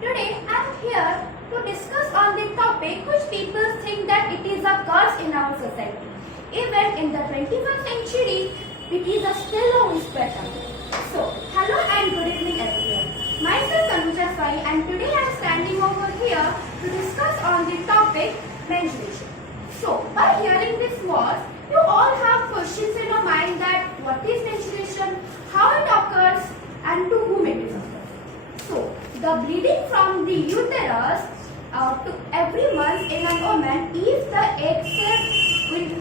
Today I am here to discuss on the topic which people think that it is a curse in our society. Even in the 21st century, it is still a whisper. So, hello and good evening everyone. Myself Anuja Sai and today I am standing over here to discuss on the topic menstruation. So, by hearing these words, you all have questions in your mind that what is menstruation, how it occurs and to whom it is occurs. So, the bleeding from the uterus to every month in a woman if the egg cell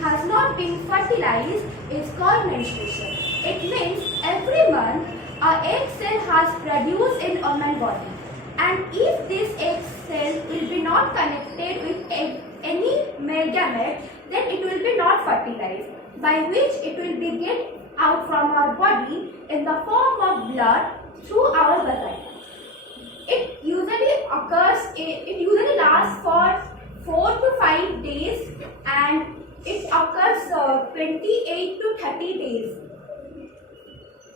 has not been fertilized is called menstruation. It means every month a egg cell has produced in a woman's body, and if this egg cell will be not connected with any male gamete, then it will be not fertilized, by which it will be get out from our body in the form of blood through our vagina. It usually lasts for 4 to 5 days and it occurs 28 to 30 days.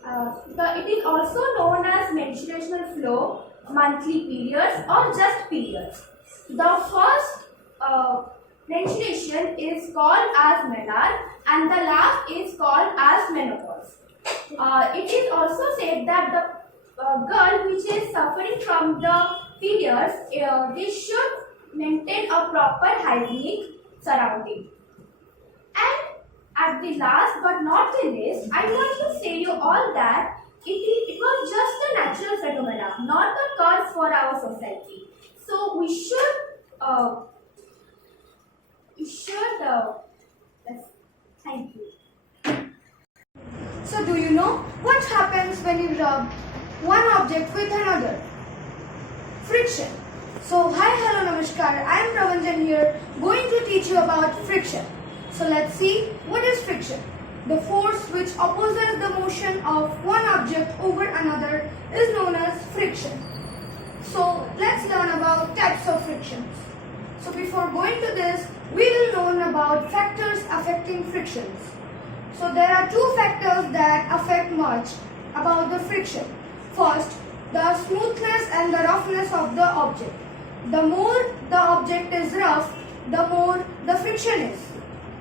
It is also known as menstruational flow, monthly periods or just periods. The first menstruation is called as menarche and the last is called as menopause. It is also said that the girl which is suffering from the periods, they should maintain a proper hygienic surrounding. And at the last but not the least, I want to say you all that it was just a natural phenomena, not a curse for our society. So we should thank you. So do you know what happens when you rub one object with another? Friction. So hi, hello, namaskar. I am Ravanjan here going to teach you about friction. So let's see what is friction. The force which opposes the motion of one object over another is known as friction. So let's learn about types of frictions. So before going to this, we will learn about factors affecting frictions. So there are two factors that affect much about the friction. First, the smoothness and the roughness of the object. The more the object is rough, the more the friction is,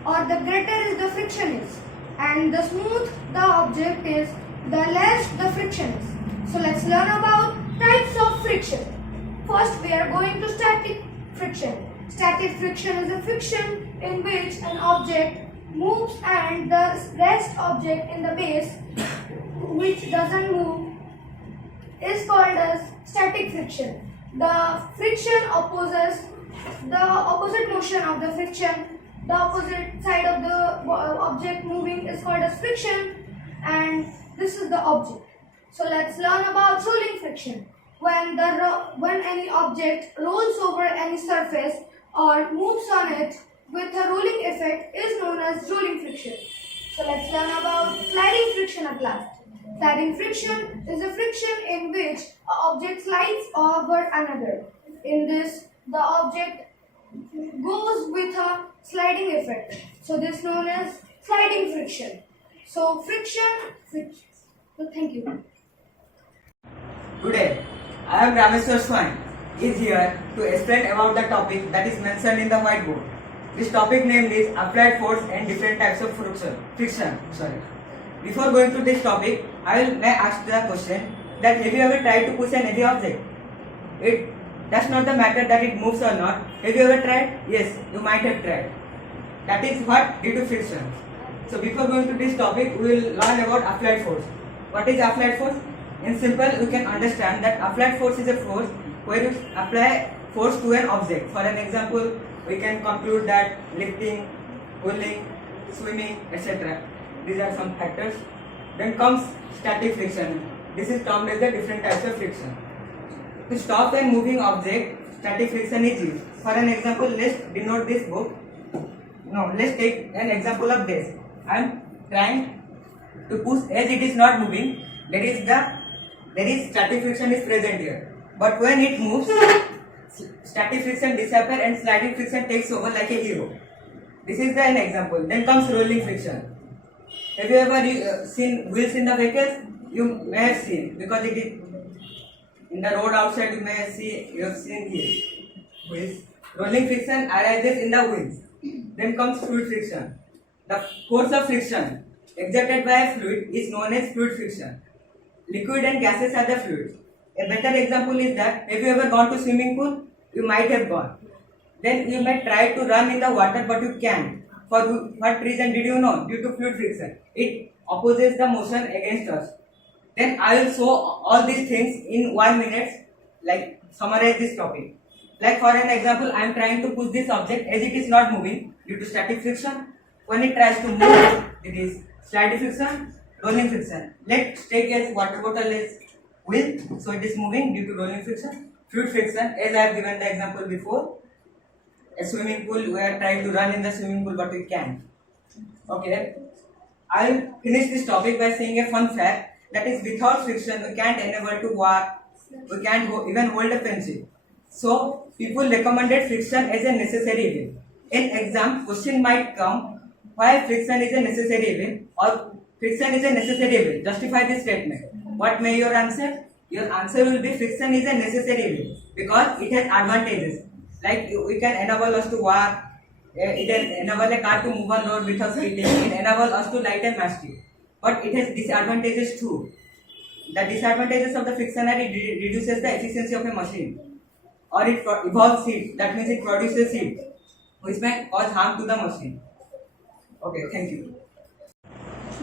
or the greater is the friction is. And the smooth the object is, the less the friction is. So let's learn about types of friction. First, we are going to static friction. Static friction is a friction in which an object moves and the rest object in the base which doesn't move is called as static friction. The friction opposes the opposite motion of the friction. The opposite side of the object moving is called as friction, and this is the object. So let's learn about rolling friction. When any object rolls over any surface or moves on it with a rolling effect is known as rolling friction. So let's learn about sliding friction at last. Sliding friction is a friction in which an object slides over another. In this, the object goes with a sliding effect. So this is known as sliding friction. So friction. So thank you. Today, I am Rameswar Swain is here to explain about the topic that is mentioned in the whiteboard. This topic named is applied force and different types of friction. Before going to this topic, may ask the question that have you ever tried to push an heavy object? It does not the matter that it moves or not. Have you ever tried? Yes, you might have tried. That is what due to friction. So before going to this topic, we will learn about applied force. What is applied force? In simple, we can understand that applied force is a force where you apply force to an object. For an example, we can conclude that lifting, pulling, swimming, etc. These are some factors. Then comes static friction. This is termed as the different types of friction. To stop a moving object, static friction is used. For an example, let's denote this book. Let's take an example of this. I am trying to push as it is not moving. There is static friction is present here. But when it moves, static friction disappears and sliding friction takes over like a hero. This is an example. Then comes rolling friction. Have you ever seen wheels in the vehicles? You may have seen because it is In the road outside, you have seen here. Wheels. Rolling friction arises in the wheels. Then comes fluid friction. The force of friction exerted by a fluid is known as fluid friction. Liquid and gases are the fluids. A better example is that have you ever gone to swimming pool? You might have gone. Then you may try to run in the water, but you can't. For what reason did you know? Due to fluid friction. It opposes the motion against us. Then I will show all these things in 1 minute, like summarize this topic. Like for an example, I am trying to push this object as it is not moving due to static friction. When it tries to move, it is static friction, rolling friction. Let's take as water bottle is wheel, so it is moving due to rolling friction. Fluid friction, as I have given the example before. A swimming pool, we are trying to run in the swimming pool, but we can't. Okay, I will finish this topic by saying a fun fact. That is, without friction, we can't enable to walk, we can't even hold a pencil. So, people recommended friction as a necessary evil. In exam, question might come, why friction is a necessary evil or friction is a necessary evil. Justify this statement. What may your answer? Your answer will be friction is a necessary evil because it has advantages. Like we can enable us to walk, it can enable a car to move on road without speeding, it enable us to light a matchstick. But it has disadvantages too. The disadvantages of the friction are it reduces the efficiency of a machine, or it evolves heat. That means it produces heat, which may cause harm to the machine. Okay, thank you.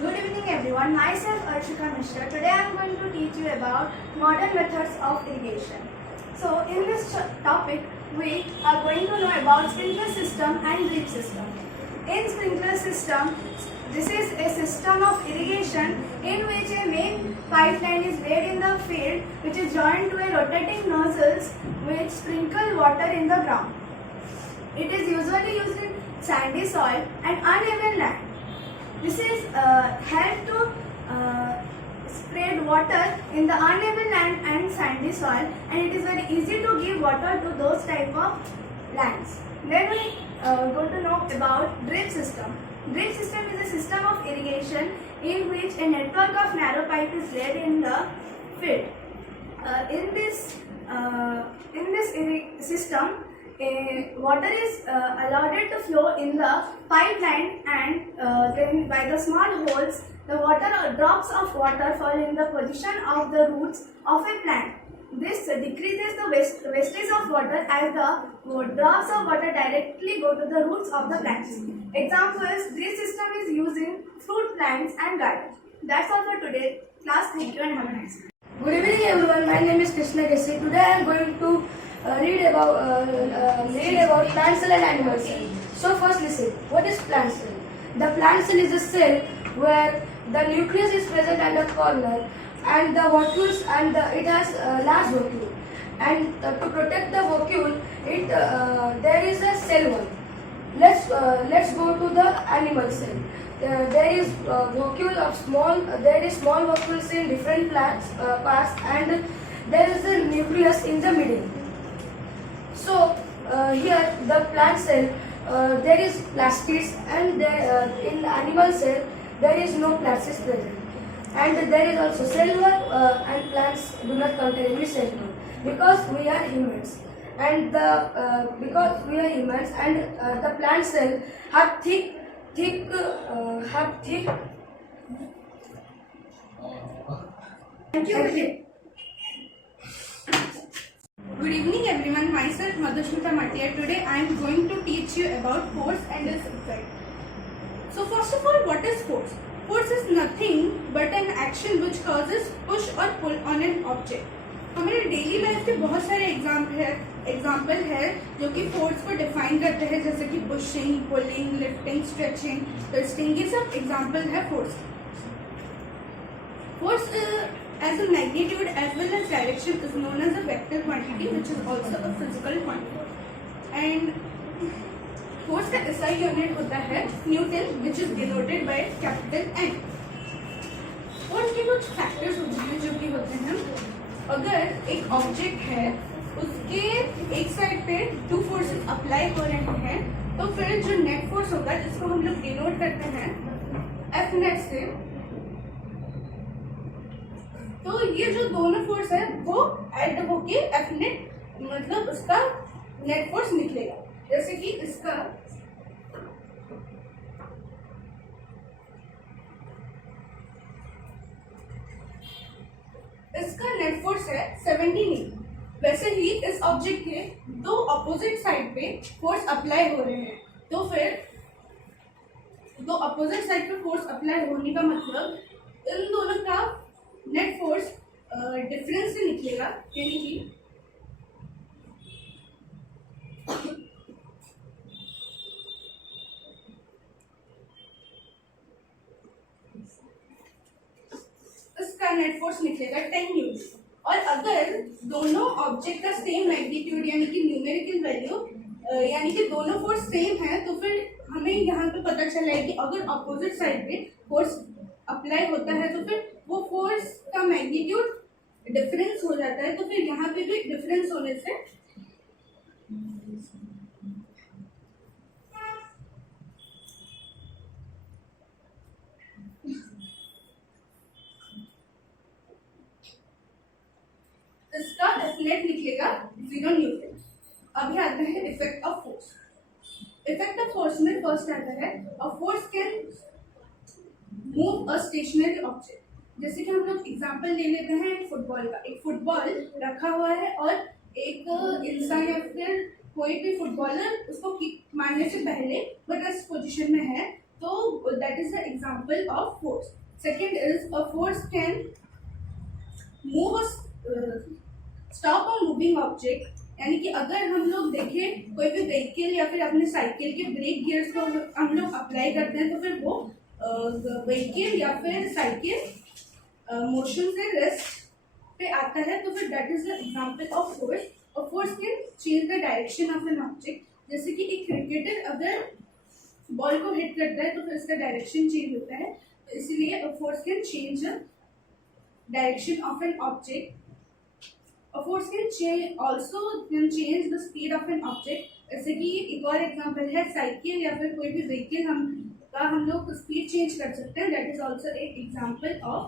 Good evening everyone, myself Archika Mishra. Today I am going to teach you about modern methods of irrigation. So in this topic, we are going to know about sprinkler system and drip system. In sprinkler system, this is a system of irrigation in which a main pipeline is laid in the field which is joined to a rotating nozzles which sprinkle water in the ground. It is usually used in sandy soil and uneven land. This is help to spread water in the uneven land and sandy soil, and it is very easy to give water to those type of lands. Then we go to know about drip system. Drip system is a system of irrigation in which a network of narrow pipe is laid in the field. In this system, water is allowed to flow in the pipeline, and then by the small holes, the water drops of water fall in the position of the roots of a plant. This decreases the wastage of water as the drops of water directly go to the roots of the plants. Examples: this system is used in fruit plants and gardens. That's all for today. Class, thank you and have a nice day. Good evening everyone, my name is Krishna Kesi. Today I am going to read about plant cell and animal cell. So first listen, what is plant cell? The plant cell is a cell where the nucleus is present at the corner and the vacuoles it has a large vacuole, and to protect the vacuole there is a cell wall. Let's go to the animal cell. There is vacuole of small vacuoles in different parts, and there is a nucleus in the middle. So here the plant cell there is plastids, and in the animal cell there is no plastids present. And there is also cell wall, and plants do not contain any cell wall because we are humans. And because we are humans, and the plant cell have thick. Thank you. Good evening everyone, myself Madhusmita Matia. Today I am going to teach you about force and its effect. So first of all, what is force? Force is nothing but an action which causes push or pull on an object. हमारे daily life के बहुत सारे example है जो कि force को define करते हैं, जैसे कि pushing, pulling, lifting, stretching, twisting, ये सब एग्जाम्पल है force. Force as a magnitude as well as direction is known as a vector quantity, which is also a physical quantity. And force का SI unit होता है Newton, which is denoted by capital N. Force के कुछ factors होते हैं जो कि होते हैं, अगर एक ऑब्जेक्ट है उसके एक साइड पे टू फोर्सेस अप्लाई हो रहे हैं, तो फिर जो नेट फोर्स होगा जिसको हम लोग डिनोट करते हैं एफ नेट से, तो ये जो दोनों फोर्स है वो ऐड होके एफ नेट मतलब उसका नेट फोर्स निकलेगा। जैसे कि इसका नेट फोर्स है 17 वैसे ही इस ऑब्जेक्ट के दो अपोजिट साइड पे फोर्स अप्लाई हो रहे हैं, तो फिर दो अपोजिट साइड पे फोर्स अप्लाई होने का मतलब इन दोनों का नेट फोर्स डिफरेंस से निकलेगा, यानी कि इसका नेट फोर्स निकलेगा 10 न्यूटन। और अगर दोनों ऑब्जेक्ट का सेम मैग्नीट्यूड यानी कि न्यूमेरिकल वैल्यू यानी कि दोनों फोर्स सेम है, तो फिर हमें यहाँ पे पता चला है कि अगर अपोजिट साइड पे फोर्स अप्लाई होता है तो फिर वो फोर्स का मैग्नीट्यूड डिफरेंस हो जाता है। तो फिर यहाँ पे भी डिफरेंस होने से इसका नेट निकलेगा 0 न्यूटन। अभी आता है effect of force. Effect of force में फर्स्ट आता है a force can move a stationary object. जैसे कि हम लोग एग्जांपल ले लेते हैं एक फुटबॉल का। एक फुटबॉल रखा हुआ है और एक इंसान या फिर कोई भी फुटबॉलर उसको किक मारने से पहले वो रेस्ट पोजीशन में है, तो that is the example of force. Second is a force can move stop a moving object, यानी कि अगर हम लोग देखें कोई भी व्हीकल या फिर अपने साइकिल के ब्रेक गियर्स को हम लोग अप्लाई करते हैं तो फिर वो व्हीकल या फिर साइकिल मोशन से रेस्ट पे आता है, तो फिर that is the example of force. और force can change the direction of an object. जैसे कि एक क्रिकेटर अगर बॉल को हिट करता है तो फिर इसका डायरेक्शन चेंज होता है, तो इसीलिए force can change the direction of an object. A force can change the speed of an object। जैसे कि एक और एग्जांपल है साइकिल या फिर कोई भी व्हीकल हम लोग स्पीड चेंज कर सकते हैं। दैट इज ऑल्सो एक example of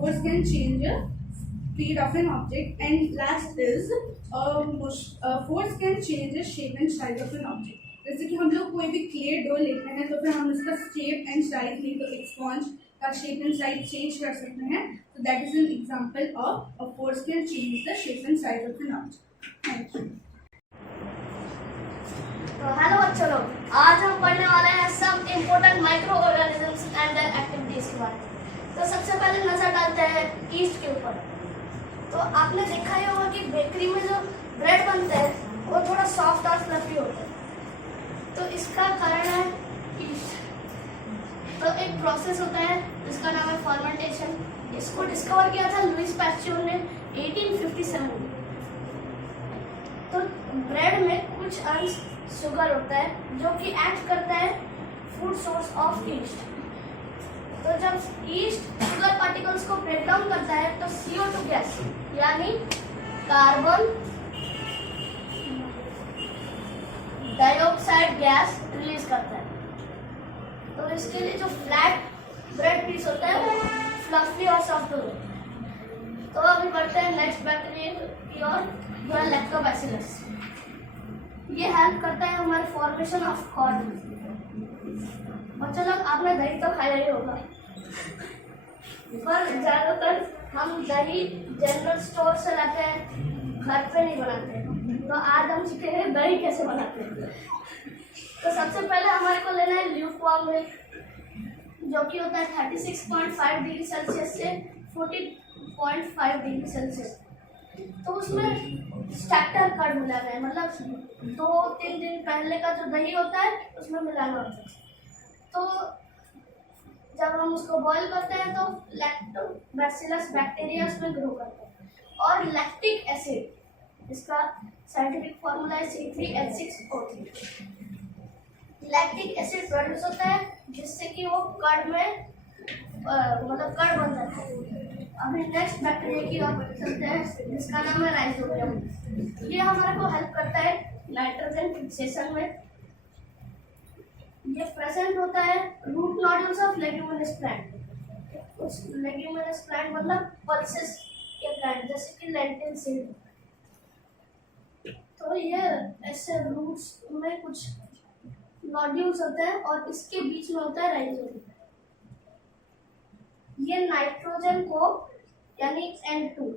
force can change the speed of an object। And last is force can change the shape and size of an object। जैसे कि हम लोग कोई भी क्ले डो लेते हैं तो फिर हम उसका शेप एंड साइज नहीं तो एक स्पॉन्ज का शेप एंड साइज चेंज कर सकते हैं। तो that is an example of a force can change the shape and size of an object. Thank you. तो हेलो बच्चों लोग, आज हम पढ़ने वाले हैं सब important micro organisms and their activities के बारे में। तो सबसे पहले नजर डालते हैं ईस्ट के ऊपर। तो आपने देखा ही होगा कि बेकरी में जो ब्रेड बनता है वो थोड़ा सॉफ्ट और फ्लफी होता है, तो इसका कारण है ईस्ट। तो एक प्रोसेस होता है जिसका नाम है फर्मेंटेशन। इसको डिस्कवर किया था लुइस पैस्चर ने 1857 में। तो ब्रेड में कुछ अंश शुगर होता है जो कि एक्ट करता है फूड सोर्स ऑफ ईस्ट। तो जब ईस्ट शुगर पार्टिकल्स को ब्रेक डाउन करता है तो CO2 गैस यानी कार्बन डाइऑक्साइड गैस रिलीज करता है। तो इसके लिए जो फ्लैट ब्रेड पीस होता है वो फ्लफी और सॉफ्ट होता है। तो अभी बढ़ते हैं नेक्स्ट बैक्टीरिया की ओर, जो है लैक्टोबैसिलस। ये हेल्प करता है हमारे फॉर्मेशन ऑफ कॉर्न। बच्चों लोग आपने दही तो खाया ही होगा, पर ज्यादातर हम दही जनरल स्टोर से लाते हैं, घर पे नहीं बनाते। तो आज हम सीखेंगे दही कैसे बनाते हैं। तो सबसे पहले हमारे को लेना है ल्यूकवार्म मिल्क, जो कि होता है 36.5 डिग्री सेल्सियस से 40.5 डिग्री सेल्सियस। तो उसमें स्टैक्टर कर्ड मिलाना है, मतलब 2-3 दिन पहले का जो दही होता है उसमें मिलाना होता है। तो जब हम उसको बॉईल करते हैं तो लैक्टोबैसिलस बैक्टीरिया उसमें ग्रो करता है। और लैक्टिक एसिड, इसका साइंटिफिक फॉर्मूला है C3H6O3। लैक्टिक एसिड प्रोड्यूस होता है जिससे कि वो कर्ड में मतलब कर्ड बन जाता है। अभी नेक्स्ट बैक्टीरिया की ओर चलते हैं जिसका नाम है राइजोबियम। ये हमारे को हेल्प करता है नाइट्रोजन फिक्सेशन में। ये प्रेजेंट होता है root nodules of leguminous plant. कुछ लेग्यूमिनस प्लांट मतलब पल्सेस के प्लांट जैसे कि लेंटिल सीड। तो ये ऐसे रूट्स में कुछ नोड्यूल्स होते हैं और इसके बीच में होता है राइजोम। ये नाइट्रोजन को यानी N2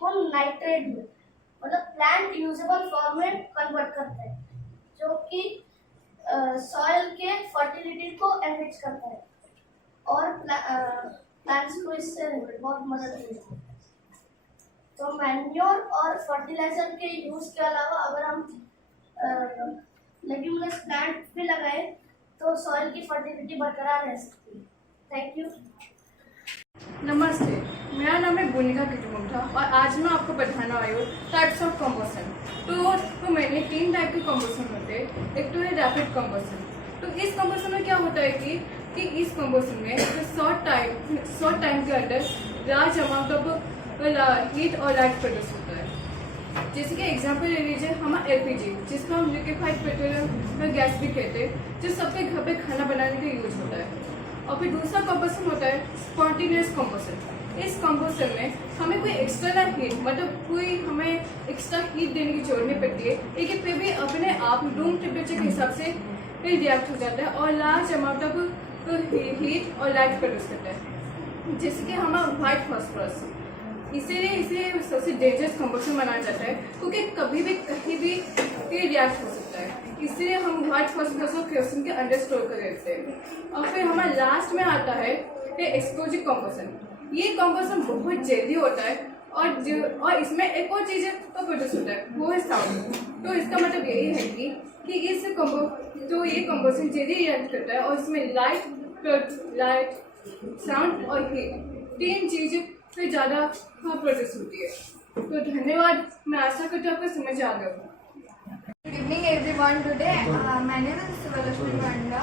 को नाइट्रेट में मतलब प्लांट यूजेबल फॉर्म में कन्वर्ट करता है, जो कि सॉइल के फर्टिलिटी को एनरिच करता है और प्लांट्स को इससे बहुत मदद मिलती है। तो मैन्योर और फर्टिलाइजर के यूज के अलावा अगर हम लेग्यूमिनस प्लांट भी लगाए तो सॉइल की फर्टिलिटी बरकरार रह सकती है। Thank you. नमस्ते, मेरा नाम है बोनिका किटमुग्धा और आज मैं आपको बताना आई हूँ टाइप्स ऑफ कंबसन। तो मैंने 3 टाइप के कंबसन होते हैं। एक तो है रैपिड कंबसन। तो इस कंबसन में क्या होता है कि इस कंबसन में शॉर्ट टाइम के अंदर लार्ज अमाउंट ऑफ हीट और लाइट प्रोड्यूस होता है। जैसे कि एग्जांपल ले लीजिए हमारा एलपीजी, जिसको हम लिक्विफाइड पेट्रोलियम गैस भी कहते हैं, जो सबके घर पे खाना बनाने का यूज होता है। और फिर दूसरा कंबसन होता है स्पॉन्टेनियस कंबसन। इस कंबसन में हमें कोई एक्सटर्नल हीट मतलब कोई हमें एक्स्ट्रा हीट देने की जरूरत नहीं पड़ती है, लेकिन फिर भी अपने आप रूम टेम्परेचर के हिसाब से रिएक्ट हो जाता है और लार्ज अमाउंट ऑफ हीट और लाइट प्रोड्यूस करता है। जैसे कि हमारा व्हाइट फास्फोरस, इसीलिए इसे सबसे डेंजरस कंबसन माना जाता है क्योंकि कभी भी कहीं भी रिएक्ट हो सकता है। इसलिए हम व्हाइट फास्फोरस को केरोसिन के अंदर स्टोर कर देते हैं। और फिर हमारा लास्ट में आता है एक्सप्लोजिव कंबसन। ये कंबसन बहुत जल्दी होता है और इसमें एक और चीज प्रोड्यूस होता है, वो है साउंड। तो इसका मतलब यही है कि ये कंबसन जल्दी रिएक्ट करता है और इसमें लाइट, साउंड और हीट 3 चीजें फिर ज़्यादा प्रोड्यूस होती है। तो धन्यवाद, मैं आशा करती हूँ आपको समझ आ गया। Good evening everyone. Today my name is Sivalakshmi Manda.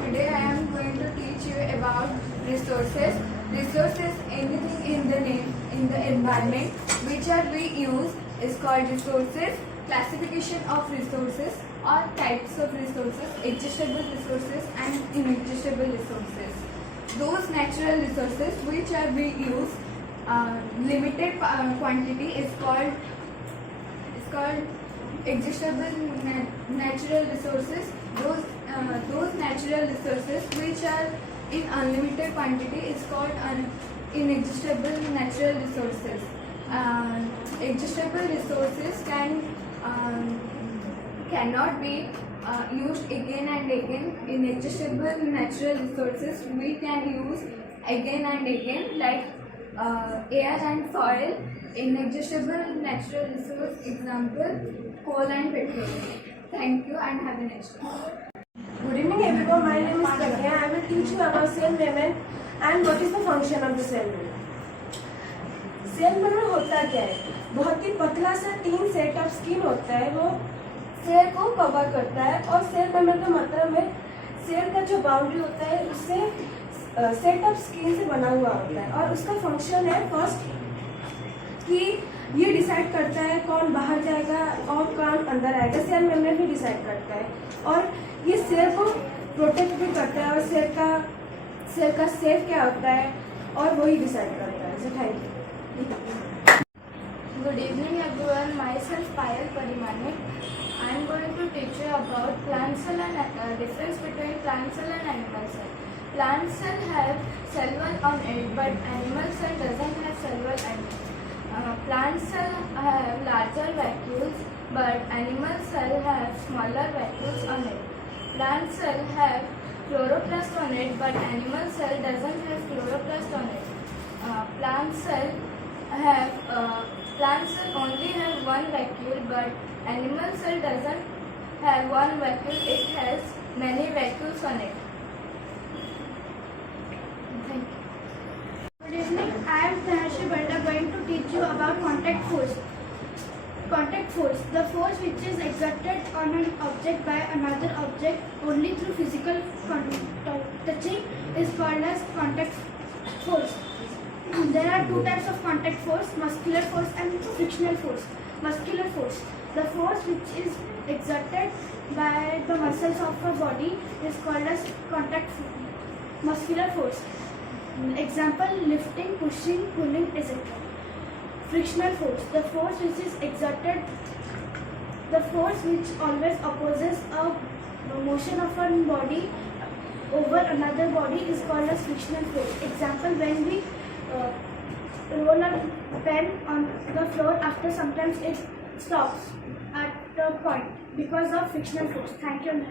Today I am going to teach you about resources. Resources, anything in the environment which are we use is called resources. Classification of resources or types of resources: existable resources and inexhaustible resources. Those natural resources which are we use limited quantity is called existable natural resources. Those natural resources which are in unlimited quantity is called inexhaustible natural resources. Existable resources cannot be used again and again. Inexhaustible natural resources we can use again and again, like air and soil. Inexhaustible natural resource example coal and petrol. Thank you and have a nice day. Good evening everyone, my name is Pragya. I will teach you about cell membrane and what is the function of the cell membrane. Cell membrane होता क्या है? बहुत ही पतला सा 3 set of skin होता है, वो cell को कवर करता है। और सेल मेम्ब्रेन का मतलब है सेल का जो बाउंड्री होता है उससे सेट ऑफ स्किन से बना हुआ होता है। और उसका फंक्शन है फर्स्ट कि ये डिसाइड करता है कौन बाहर जाएगा और कौन अंदर आएगा। सेल मेम्ब्रेन भी डिसाइड करता है और ये सेल को प्रोटेक्ट भी करता है और सेल का शेप क्या होता है और वही डिसाइड करता है। So thank you. Good evening everyone, myself Payal Parimanik. I am going to teach you about plant cell and difference between plant cell and animal cell. Plant cell have cell wall on it, but animal cell doesn't have cell wall on it. Plant cell have larger vacuoles, but animal cell have smaller vacuoles on it. Plant cell have chloroplast on it, but animal cell doesn't have chloroplast on it. Plant cell only have one vacuole, but animal cell doesn't have one vacuole. It has many vacuoles on it. Thank you. Good evening. I am Tahashi Banda going to teach you about contact force. Contact force, the force which is exerted on an object by another object only through physical touching is called as contact force. There are 2 types of contact force: muscular force and frictional force. Muscular force, the force which is exerted by the muscles of a body is called as contact force. Muscular force. Example, lifting, pushing, pulling, etc. Frictional force. The force which is exerted, the force which always opposes a motion of one body over another body is called as frictional force. Example, when we roll a pen on the floor, after sometimes it stops at a point because of frictional force. Thank you.